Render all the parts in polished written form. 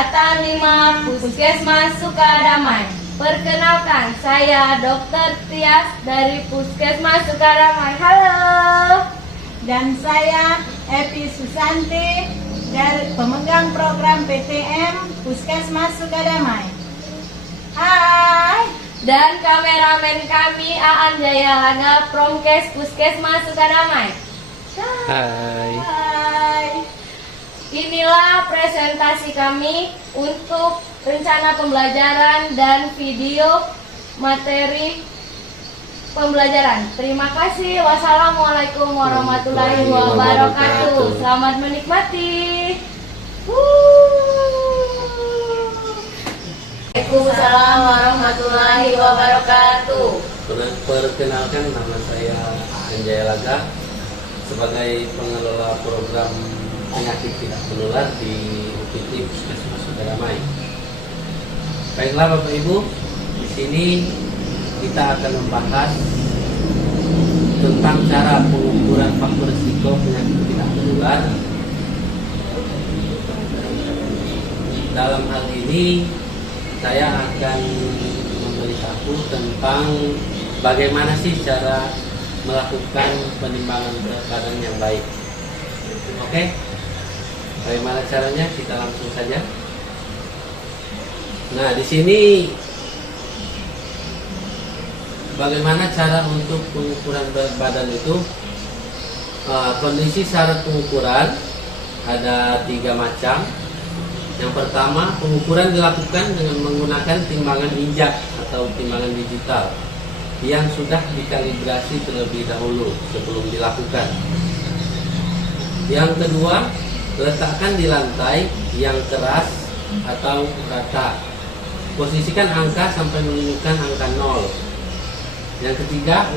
Angkatan 5 Puskesmas Sukadamai. Perkenalkan, saya Dr. Tias dari Puskesmas Sukadamai. Halo. Dan saya Epi Susanti dari pemegang program PTM Puskesmas Sukadamai. Hai. Dan kameramen kami Aan Jayalaga Promkes Puskesmas Sukadamai. Hai. Hai. Inilah presentasi kami untuk rencana pembelajaran dan video materi pembelajaran. Terima kasih. Wassalamualaikum warahmatullahi wabarakatuh. Selamat menikmati. Waalaikumsalam warahmatullahi wabarakatuh. Perkenalkan, nama saya Anjaya Laga sebagai pengelola program penyakit tidak menular di UPT Puskesmas Sukadamai. Baiklah Bapak Ibu, di sini kita akan membahas tentang cara pengukuran faktor risiko penyakit tidak menular. Dalam hal ini saya akan memberitahu tentang bagaimana sih cara melakukan penimbangan berat badan yang baik. Oke, bagaimana caranya? Kita langsung saja. Nah, di sini bagaimana cara untuk pengukuran berat badan itu? Kondisi syarat pengukuran ada 3 macam. Yang pertama, pengukuran dilakukan dengan menggunakan timbangan injak atau timbangan digital yang sudah dikalibrasi terlebih dahulu sebelum dilakukan. Yang kedua, letakkan di lantai yang keras atau rata. Posisikan angka sampai menunjukkan angka 0. Yang ketiga,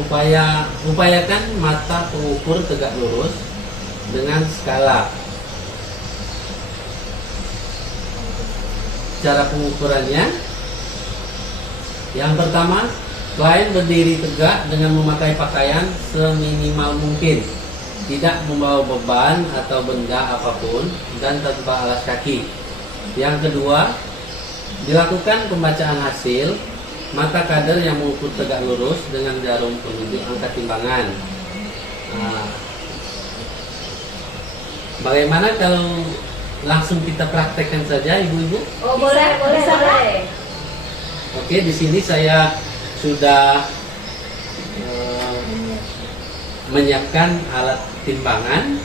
upayakan mata pengukur tegak lurus dengan skala. Cara pengukurannya, yang pertama, klien berdiri tegak dengan memakai pakaian seminimal mungkin, tidak membawa beban atau benda apapun, dan tanpa alas kaki. Yang kedua, dilakukan pembacaan hasil mata kader yang mengukur tegak lurus dengan jarum penunjuk angka timbangan. Nah, bagaimana kalau langsung kita praktekkan saja, ibu-ibu? Oh, boleh. Oke, di sini saya sudah menyiapkan alat timbangan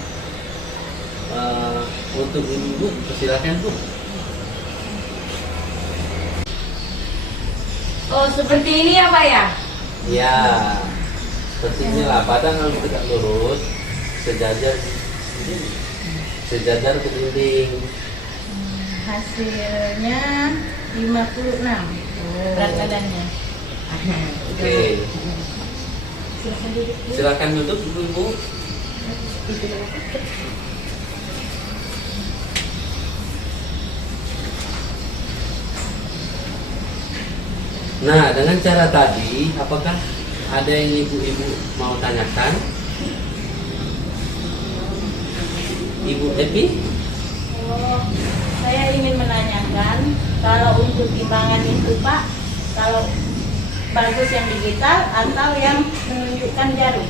untuk ibu. Persilakan, Bu. Oh, seperti ini ya, Pak ya? Ya, seperti inilah, badan harus tegak lurus, sejajar ke dinding. Hasilnya 56 berat badannya. Oke. Silakan duduk, ibu. Nah, dengan cara tadi, apakah ada yang ibu-ibu mau tanyakan? Ibu Epi? Oh, saya ingin menanyakan, kalau untuk timbangan itu Pak, kalau bagus yang digital atau yang menunjukkan jarum?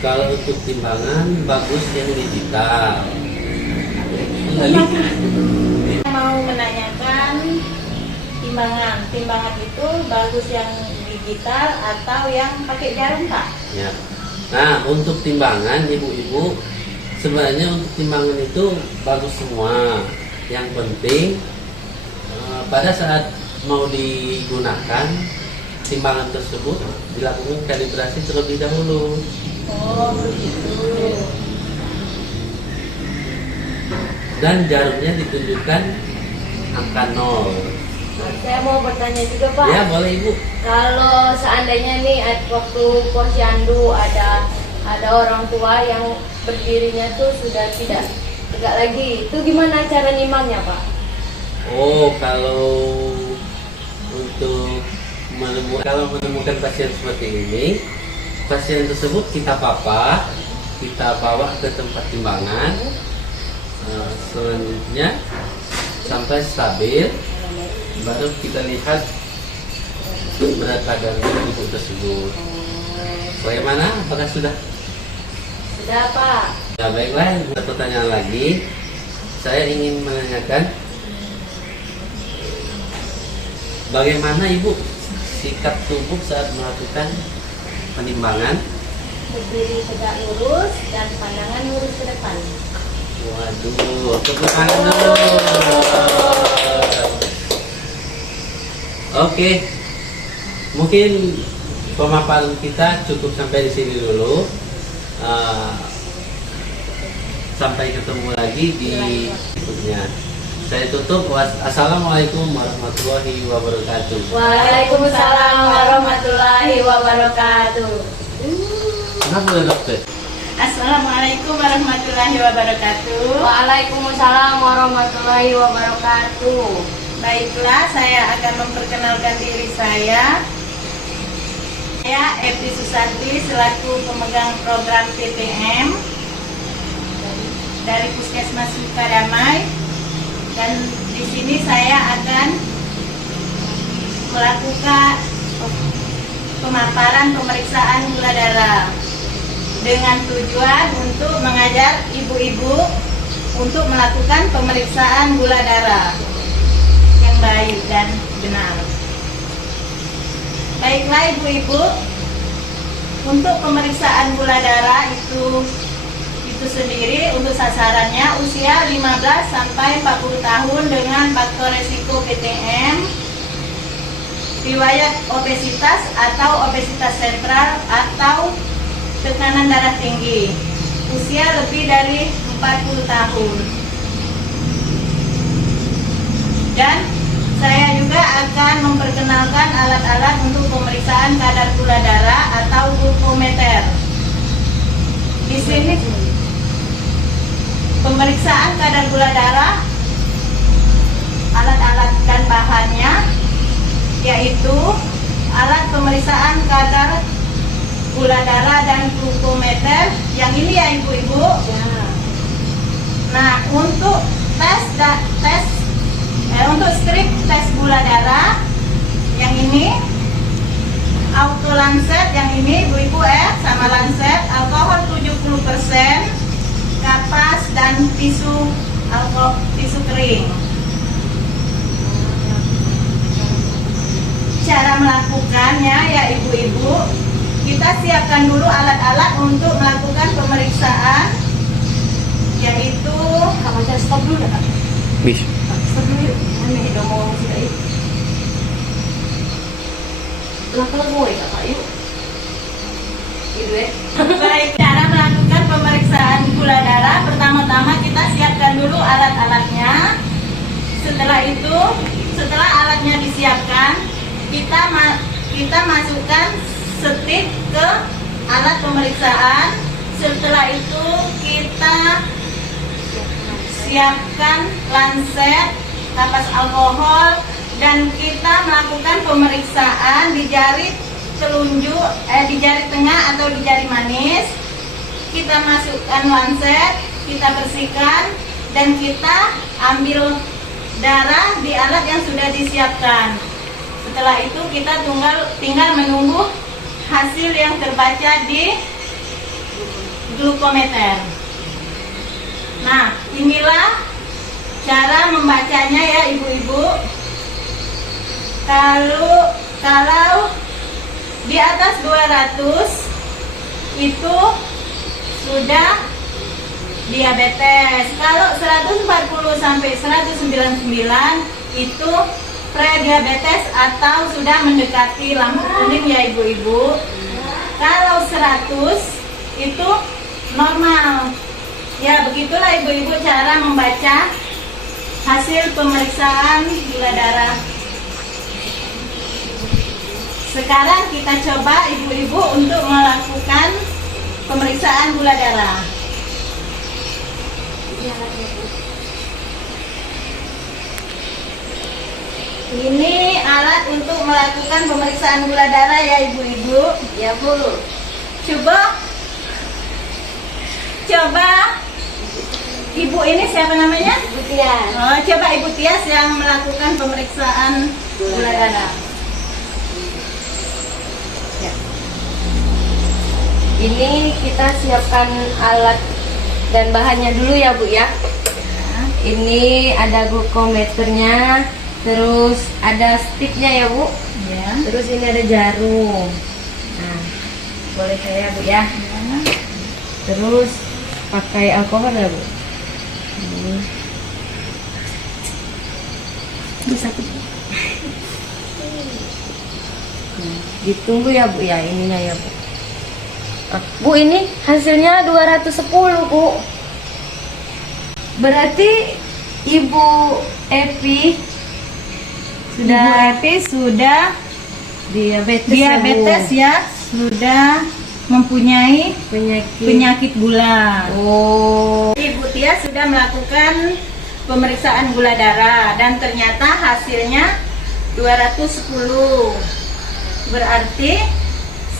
Kalau untuk timbangan bagus yang digital. Saya mau menanyakan timbangan itu bagus yang digital atau yang pakai jarum Pak? Ya. Nah, untuk timbangan ibu-ibu, sebenarnya untuk timbangan itu bagus semua. Yang penting pada saat mau digunakan timbangan tersebut dilakukan kalibrasi terlebih dahulu. Oh begitu. Dan jarumnya ditunjukkan angka 0. Saya mau bertanya juga, Pak. Ya, boleh Ibu. Kalau seandainya nih waktu posyandu ada orang tua yang berdirinya tuh sudah tidak tegak lagi, itu gimana cara nimbangnya, Pak? Oh, kalau untuk menemukan pasien seperti ini, pasien tersebut kita papa, kita bawa ke tempat timbangan. Selanjutnya sampai stabil, baru kita lihat berat badan ibu tersebut. Bagaimana? Apakah sudah? Sudah, Pak. Ya, baiklah, ada pertanyaan lagi. Saya ingin menanyakan, bagaimana ibu sikap tubuh saat melakukan penimbangan? Berdiri tegak lurus dan pandangan lurus ke depan. Waduh, tepuk tangan dulu. Oke, mungkin pemaparan kita cukup sampai di sini dulu. Sampai ketemu lagi di berikutnya. Saya tutup. Assalamualaikum warahmatullahi wabarakatuh. Waalaikumsalam warahmatullahi wabarakatuh. Kenapa ya, dokter? Assalamualaikum warahmatullahi wabarakatuh. Waalaikumsalam warahmatullahi wabarakatuh. Baiklah, saya akan memperkenalkan diri saya. Saya Epti Susanti selaku pemegang program TTM dari Puskesmas Sukadamai, dan di sini saya akan melakukan pemaparan pemeriksaan gula darah dengan tujuan untuk mengajar ibu-ibu untuk melakukan pemeriksaan gula darah yang baik dan benar. Baiklah ibu-ibu, untuk pemeriksaan gula darah itu sendiri untuk sasarannya usia 15 sampai 40 tahun dengan faktor resiko PTM, riwayat obesitas atau obesitas sentral atau tekanan darah tinggi, usia lebih dari 40 tahun. Dan saya juga akan memperkenalkan alat-alat untuk pemeriksaan kadar gula darah atau glukometer. Di sini pemeriksaan kadar gula darah, alat-alat dan bahannya yaitu alat pemeriksaan kadar gula darah dan glukometer yang ini ya ibu-ibu. Nah, untuk untuk strip tes gula darah yang ini auto Lancet, yang ini ibu-ibu sama Lancet, alkohol 70%, kapas dan tisu kering. Cara melakukannya ya ibu-ibu, kita siapkan dulu alat-alat untuk melakukan pemeriksaan, yaitu Kamu cari stop dulu ya, Kak? Bis. Stop dulu yuk. Ini udah mau sudah yuk. Belakang gue ya, Kak, yuk. Gitu ya. baik, cara melakukan pemeriksaan gula darah, pertama-tama kita siapkan dulu alat-alatnya. Setelah alatnya disiapkan, kita masukkan stick ke alat pemeriksaan. Setelah itu kita siapkan Lancet, kapas alkohol, dan kita melakukan pemeriksaan di jari telunjuk, di jari tengah atau di jari manis. Kita masukkan Lancet, kita bersihkan, dan kita ambil darah di alat yang sudah disiapkan. Setelah itu kita tinggal menunggu hasil yang terbaca di glukometer. Nah, inilah cara membacanya ya ibu-ibu. Kalau di atas 200 itu sudah diabetes. Kalau 140 sampai 199 itu prediabetes atau sudah mendekati lampu kuning ya ibu-ibu. Kalau 100 itu normal. Ya, begitulah ibu-ibu cara membaca hasil pemeriksaan gula darah. Sekarang kita coba ibu-ibu untuk melakukan pemeriksaan gula darah. Ini alat untuk melakukan pemeriksaan gula darah ya ibu-ibu. Ya, Bu. Coba Ibu ini siapa namanya? Ibu Tias. Oh, coba Ibu Tias yang melakukan pemeriksaan gula darah. Ya. Ini kita siapkan alat dan bahannya dulu ya Bu ya. Ini ada glukometernya, terus ada sticknya ya Bu. Ya. Terus ini ada jarum. Nah, boleh saya Bu ya. Terus pakai alkohol ya Bu. Ini. Bisa ditunggu ya Bu ya ininya ya Bu. Bu ini hasilnya 210 Bu. Berarti Ibu Evi sudah diabetes ya, sudah mempunyai penyakit. penyakit gula. Oh. Ibu Tia sudah melakukan pemeriksaan gula darah dan ternyata hasilnya 210. Berarti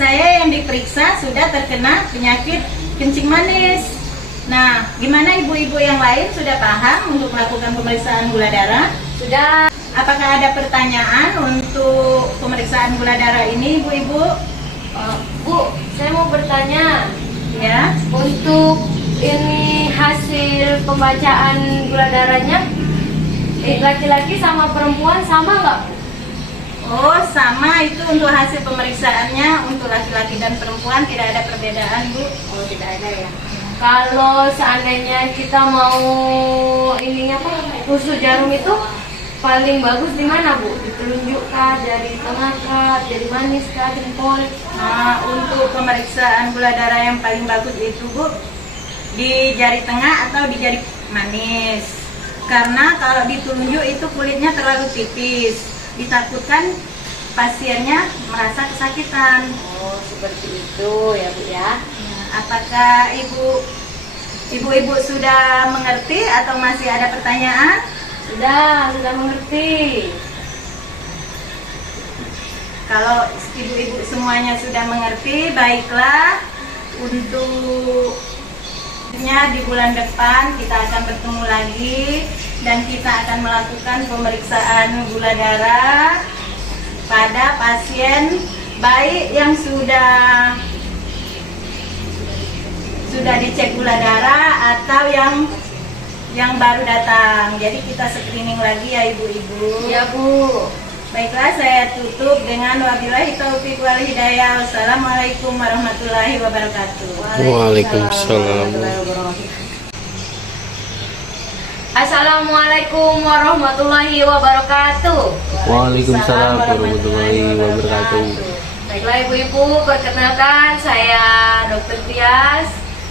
saya yang diperiksa sudah terkena penyakit kencing manis. Nah, gimana ibu-ibu yang lain sudah paham untuk melakukan pemeriksaan gula darah? Sudah. Apakah ada pertanyaan untuk pemeriksaan gula darah ini, ibu-ibu? Bu, saya mau bertanya. Ya. Untuk ini hasil pembacaan gula darahnya laki-laki sama perempuan sama nggak Bu? Oh, sama itu untuk hasil pemeriksaannya untuk laki-laki dan perempuan tidak ada perbedaan, Bu. Oh, tidak ada ya. Kalau seandainya kita mau ininya apa? Tusuk jarum itu paling bagus di mana Bu? Di telunjuk kah, jari tengah kah, jari manis kah, jempol? Nah, untuk pemeriksaan gula darah yang paling bagus itu, Bu, di jari tengah atau di jari manis. Karena kalau di telunjuk itu kulitnya terlalu tipis. Ditakutkan pasiennya merasa kesakitan. Oh, seperti itu ya Bu ya. Apakah ibu-ibu sudah mengerti atau masih ada pertanyaan? Sudah mengerti. Kalau ibu-ibu semuanya sudah mengerti, baiklah. Untuk di bulan depan kita akan bertemu lagi dan kita akan melakukan pemeriksaan gula darah pada pasien baik yang sudah dicek gula darah atau yang baru datang. Jadi kita screening lagi ya ibu-ibu. Ya Bu. Baiklah, saya tutup dengan wabillahi taufiq wal hidayah. Wassalamualaikum warahmatullahi wabarakatuh. Waalaikumsalam. Assalamualaikum warahmatullahi wabarakatuh. Waalaikumsalam warahmatullahi wabarakatuh. Baiklah ibu-ibu, perkenalkan saya Dr. Tias.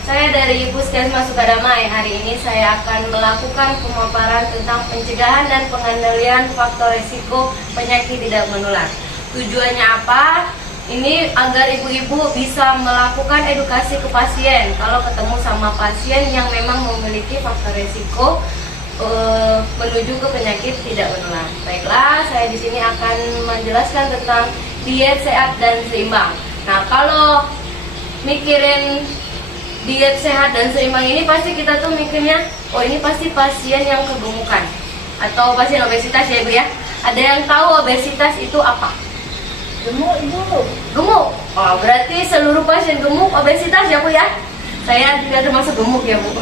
Saya dari Puskesmas Sukadamai. Hari ini saya akan melakukan pemaparan tentang pencegahan dan pengendalian faktor risiko penyakit tidak menular. Tujuannya apa? Ini agar ibu-ibu bisa melakukan edukasi ke pasien kalau ketemu sama pasien yang memang memiliki faktor risiko menuju ke penyakit tidak menular. Baiklah, saya di sini akan menjelaskan tentang diet sehat dan seimbang. Nah, kalau mikirin diet sehat dan seimbang ini pasti kita tuh mikirnya, oh ini pasti pasien yang kegemukan atau pasien obesitas ya Bu ya. Ada yang tahu obesitas itu apa? Gemuk ibu. Gemuk. Oh, berarti seluruh pasien gemuk obesitas ya Bu ya. Saya tidak termasuk gemuk ya Bu.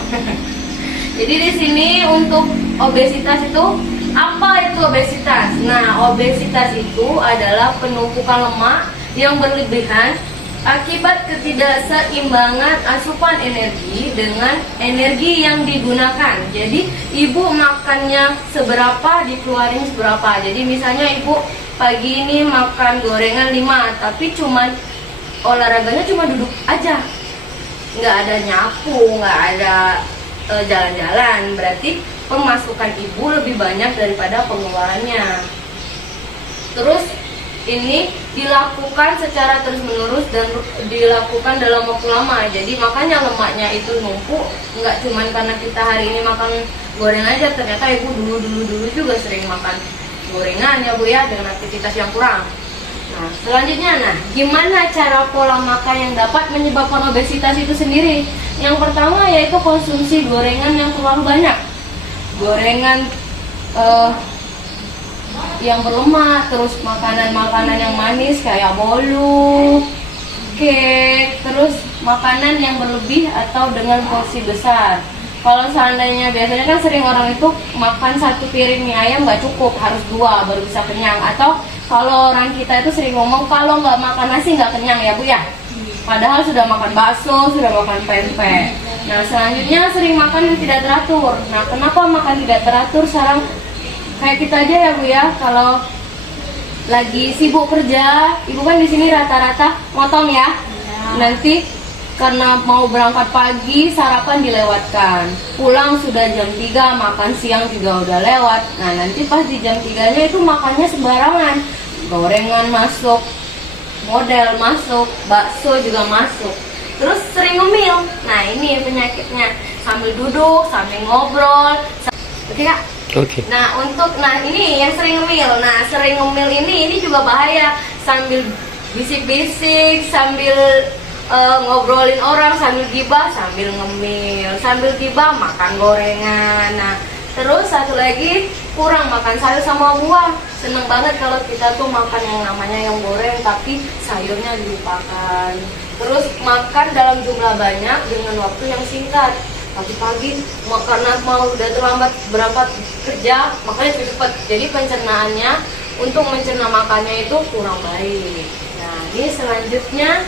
Jadi di sini untuk obesitas itu, apa itu obesitas? Nah, obesitas itu adalah penumpukan lemak yang berlebihan akibat ketidakseimbangan asupan energi dengan energi yang digunakan. Jadi ibu makannya seberapa, dikeluarin seberapa. Jadi misalnya ibu pagi ini makan gorengan 5, tapi cuman olahraganya cuma duduk aja, nggak ada nyapu, nggak ada jalan-jalan, berarti pemasukan ibu lebih banyak daripada pengeluarannya. Terus ini dilakukan secara terus-menerus dan dilakukan dalam waktu lama. Jadi makanya lemaknya itu numpuk, nggak cuma karena kita hari ini makan goreng aja. Ternyata ibu dulu juga sering makan gorengan ya Bu ya, dengan aktivitas yang kurang. Nah, selanjutnya, gimana cara pola makan yang dapat menyebabkan obesitas itu sendiri? Yang pertama yaitu konsumsi gorengan yang terlalu banyak. Gorengan yang berlemak, terus makanan-makanan yang manis kayak bolu, cake, terus makanan yang berlebih atau dengan porsi besar. Kalau seandainya biasanya kan sering orang itu makan 1 piring mie ayam nggak cukup, harus 2 baru bisa kenyang. Atau kalau orang kita itu sering ngomong kalau nggak makan nasi nggak kenyang ya Bu ya. Padahal sudah makan bakso, sudah makan pempek. Nah selanjutnya sering makan yang tidak teratur. Nah kenapa makan tidak teratur? Sekarang kayak kita aja ya Bu ya, kalau lagi sibuk kerja, Ibu kan di sini rata-rata motong ya. Nanti karena mau berangkat pagi, sarapan dilewatkan. Pulang sudah jam 3, makan siang juga udah lewat. Nah nanti pas di jam 3-nya itu makannya sembarangan. Gorengan masuk, model masuk, bakso juga masuk. Terus sering ngemil. Nah ini penyakitnya, sambil duduk, sambil ngobrol. Oke Kak? Oke. Nah ini yang sering ngemil. Nah sering ngemil ini juga bahaya. Sambil bisik-bisik, sambil ngobrolin orang, sambil gibah, sambil ngemil, sambil gibah makan gorengan. Nah terus satu lagi, kurang makan sayur sama buah. Seneng banget kalau kita tuh makan yang namanya yang goreng tapi sayurnya dilupakan. Terus makan dalam jumlah banyak dengan waktu yang singkat. Pagi-pagi karena mau udah terlambat berangkat kerja, makanya cepat. Jadi pencernaannya untuk mencerna makannya itu kurang baik. Nah ini selanjutnya.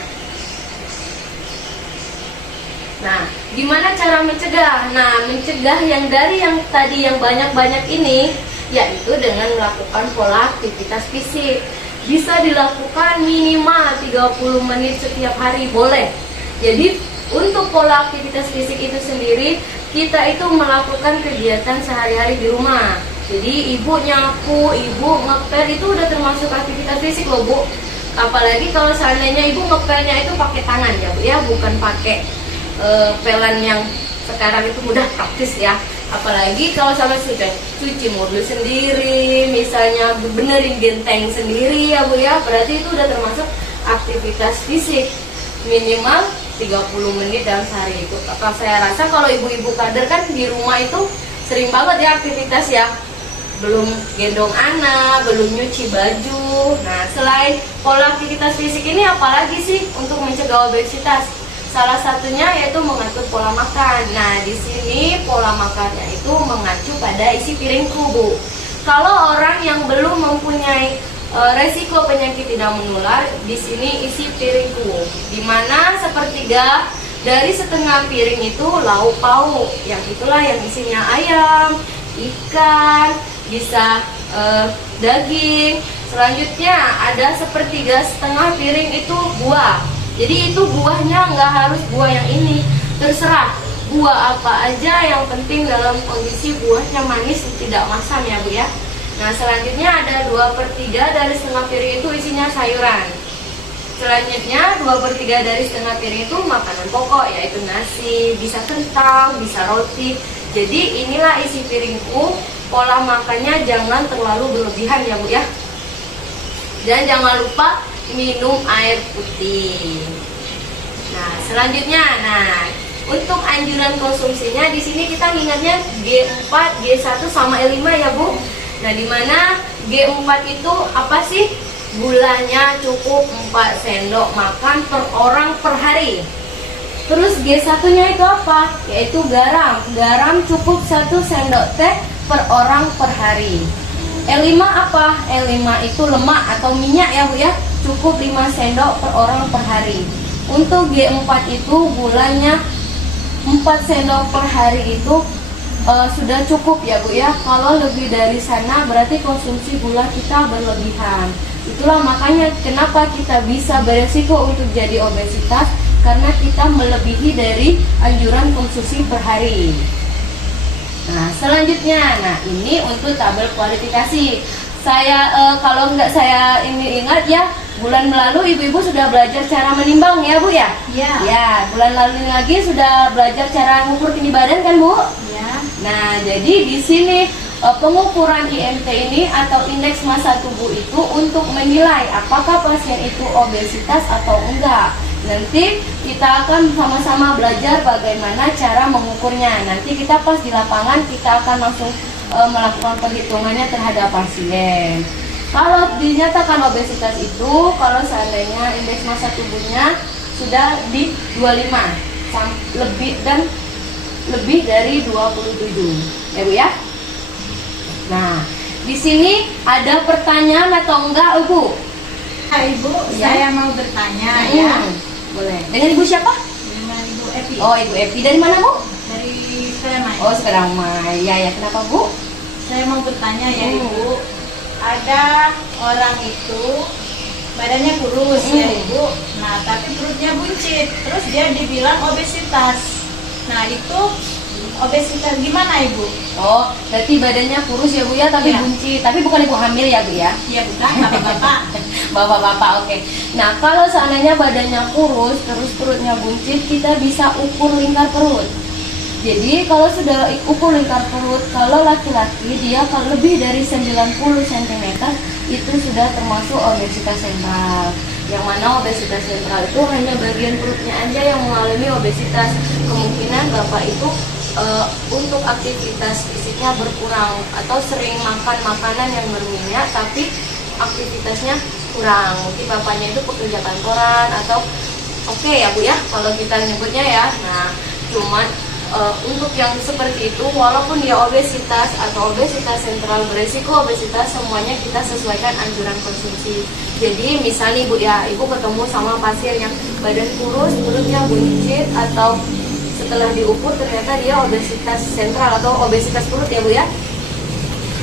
Nah, gimana cara mencegah? Nah, mencegah yang dari yang tadi yang banyak-banyak ini, yaitu dengan melakukan pola aktivitas fisik. Bisa dilakukan minimal 30 menit setiap hari, boleh. Jadi, untuk pola aktivitas fisik itu sendiri, kita itu melakukan kegiatan sehari-hari di rumah. Jadi, ibu nyapu, ibu ngepel, itu udah termasuk aktivitas fisik loh, Bu. Apalagi kalau seandainya ibu ngepelnya itu pakai tangan ya, Bu, ya, bukan pakai pelan yang sekarang itu mudah praktis ya. Apalagi kalau sampai sudah cuci mobil sendiri, misalnya benerin genteng sendiri ya Bu ya, berarti itu udah termasuk aktivitas fisik minimal 30 menit dalam sehari itu. Apa saya rasa kalau ibu-ibu kader kan di rumah itu sering banget ya aktivitas ya, belum gendong anak, belum nyuci baju. Nah selain pola aktivitas fisik ini apalagi sih untuk mencegah obesitas? Salah satunya yaitu mengatur pola makan. Nah, di sini pola makannya itu mengacu pada isi piringku, Bu. Kalau orang yang belum mempunyai resiko penyakit tidak menular, di sini isi piringku, di mana sepertiga dari setengah piring itu lauk pauk, yang itulah yang isinya ayam, ikan, bisa daging. Selanjutnya ada sepertiga setengah piring itu buah. Jadi itu buahnya nggak harus buah yang ini, terserah buah apa aja, yang penting dalam kondisi buahnya manis, tidak masam ya Bu ya. Nah selanjutnya ada 2/3 dari setengah piring itu isinya sayuran. Selanjutnya 2/3 dari setengah piring itu makanan pokok, yaitu nasi, bisa kentang, bisa roti. Jadi inilah isi piringku. Pola makannya jangan terlalu berlebihan ya Bu ya. Dan jangan lupa minum air putih. Nah, selanjutnya, untuk anjuran konsumsinya di sini kita ingatnya G4, G1 sama L5 ya Bu. Nah, di mana G4 itu apa sih? Gulanya cukup 4 sendok makan per orang per hari. Terus G1-nya itu apa? Yaitu garam. Garam cukup 1 sendok teh per orang per hari. L5 apa? L5 itu lemak atau minyak ya Bu ya. Cukup 5 sendok per orang per hari. Untuk G4 itu gulanya 4 sendok per hari itu sudah cukup ya Bu ya. Kalau lebih dari sana berarti konsumsi gula kita berlebihan. Itulah makanya kenapa kita bisa beresiko untuk jadi obesitas, karena kita melebihi dari anjuran konsumsi per hari. Nah selanjutnya, ini untuk tabel kualifikasi. Saya kalau nggak saya ini ingat ya, bulan lalu ibu-ibu sudah belajar cara menimbang ya Bu ya? Iya. Ya, bulan lalu ini lagi sudah belajar cara mengukur tinggi badan kan Bu? Ya. Nah, jadi di sini pengukuran IMT ini atau indeks massa tubuh itu untuk menilai apakah pasien itu obesitas atau enggak. Nanti kita akan sama-sama belajar bagaimana cara mengukurnya. Nanti kita pas di lapangan kita akan langsung melakukan perhitungannya terhadap pasien. Kalau dinyatakan obesitas itu, kalau seandainya indeks massa tubuhnya sudah di 25 lebih dari 27, ya Bu ya. Nah, di sini ada pertanyaan atau enggak, Ibu? Ibu, Ya. saya mau bertanya ya. Boleh. Dengan Ibu siapa? Dengan Ibu Epi. Oh, Ibu Epi. Dari mana, Bu? Dari Sleman. Oh, sekarang ya. Kenapa, Bu? Saya mau bertanya ya Ibu. Ada orang itu badannya kurus ya Ibu. Nah, tapi perutnya buncit. Terus dia dibilang obesitas. Nah, itu obesitas gimana Ibu? Oh, berarti badannya kurus ya Bu ya, tapi Iya. buncit. Tapi bukan Ibu hamil ya Bu ya? Ya bukan, Bapak-bapak. Bapak-bapak, oke. Nah, kalau seandainya badannya kurus, terus perutnya buncit, kita bisa ukur lingkar perut. Jadi, kalau sudah ukur lingkar perut, kalau laki-laki dia kalau lebih dari 90 cm, itu sudah termasuk obesitas sentral. Yang mana obesitas sentral itu hanya bagian perutnya aja yang mengalami obesitas. Kemungkinan Bapak itu untuk aktivitas fisiknya berkurang atau sering makan makanan yang berminyak tapi aktivitasnya kurang. Mungkin bapaknya itu pekerja kantoran atau oke ya Bu ya kalau kita nyebutnya ya. Nah, cuman untuk yang seperti itu walaupun dia obesitas atau obesitas sentral beresiko obesitas, semuanya kita sesuaikan anjuran konsumsi. Jadi misalnya Ibu ya, Ibu ketemu sama pasien yang badan kurus, perutnya buncit atau setelah diukur ternyata dia obesitas sentral atau obesitas perut ya Bu ya.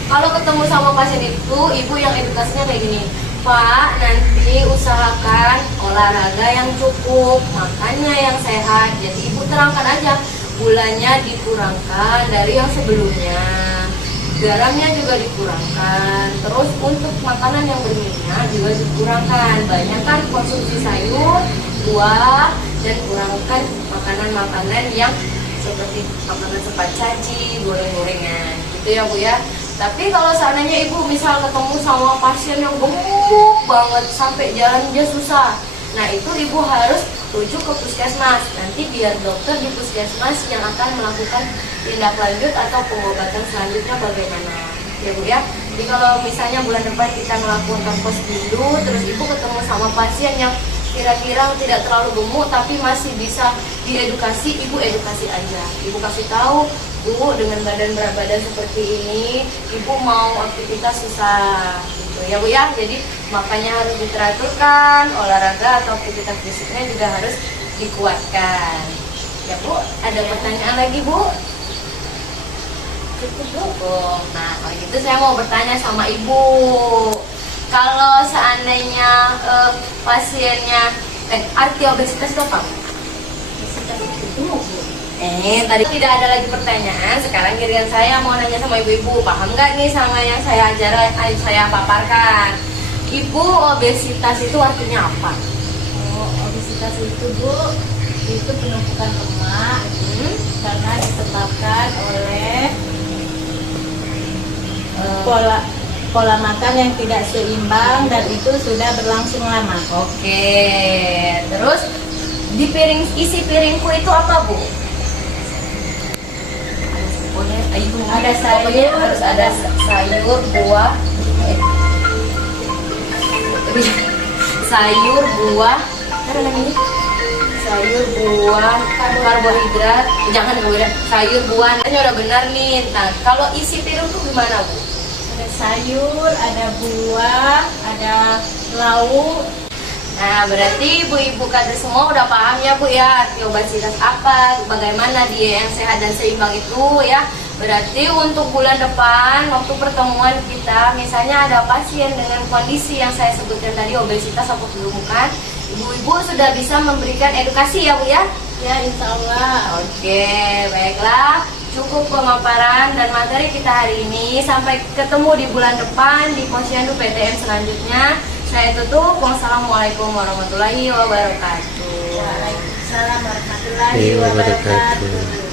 Kalau ketemu sama pasien itu, Ibu yang edukasinya kayak gini, Pak, nanti usahakan olahraga yang cukup, makannya yang sehat. Jadi Ibu terangkan aja, gulanya dikurangkan dari yang sebelumnya, garamnya juga dikurangkan, terus untuk makanan yang berminyak juga dikurangkan, banyakkan konsumsi sayur, buah, dan kurangkan makanan-makanan yang seperti makanan cepat saji, goreng-gorengan gitu ya Bu ya. Tapi kalau seandainya Ibu misal ketemu sama pasien yang gemuk banget sampai jalan dia susah, nah itu Ibu harus rujuk ke puskesmas. Nanti biar dokter di puskesmas yang akan melakukan tindak lanjut atau pengobatan selanjutnya bagaimana ya Bu ya. Jadi kalau misalnya bulan depan kita melakukan pos dulu, terus Ibu ketemu sama pasien yang kira-kira tidak terlalu gemuk tapi masih bisa diedukasi, Ibu edukasi aja. Ibu kasih tahu, Bu, dengan berat badan seperti ini, Ibu mau aktivitas susah gitu ya Bu ya. Jadi makanya harus diteraturkan, olahraga atau aktivitas fisiknya juga harus dikuatkan. Ya Bu, ada pertanyaan lagi Bu? Cukup. Nah, kalau gitu saya mau bertanya sama Ibu. Kalau seandainya pasiennya arti obesitas itu apa? Obesitas itu gemuk Bu. Tadi tidak ada lagi pertanyaan. Sekarang giliran saya mau nanya sama ibu-ibu, paham nggak nih sama yang saya paparkan? Ibu, obesitas itu artinya apa? Oh, obesitas itu Bu, itu penumpukan lemak karena disebabkan oleh pola makan yang tidak seimbang dan itu sudah berlangsung lama. Oke, terus di isi piringku itu apa Bu? Ada sayur, harus ada sayur, buah, sayur, buah, apa namanya? Sayur, buah, karbohidrat, jangan karbohidrat, sayur, buah, ini udah benar nih. Nah, kalau isi piring tuh gimana Bu? ada sayur, ada buah, ada lauk. Nah, berarti ibu-ibu kader semua udah paham ya Bu ya, arti obesitas apa, bagaimana dia yang sehat dan seimbang itu ya. Berarti untuk bulan depan waktu pertemuan kita, misalnya ada pasien dengan kondisi yang saya sebutkan tadi, obesitas atau kegemukan, ibu-ibu sudah bisa memberikan edukasi ya Bu ya. Ya, insya Allah. Oke, baiklah. Cukup pemaparan dan materi kita hari ini. Sampai ketemu di bulan depan di Posyandu PTN selanjutnya. Saya tutup. Wassalamualaikum warahmatullahi wabarakatuh. Waalaikumsalam warahmatullahi Iya, wabarakatuh. wabarakatuh.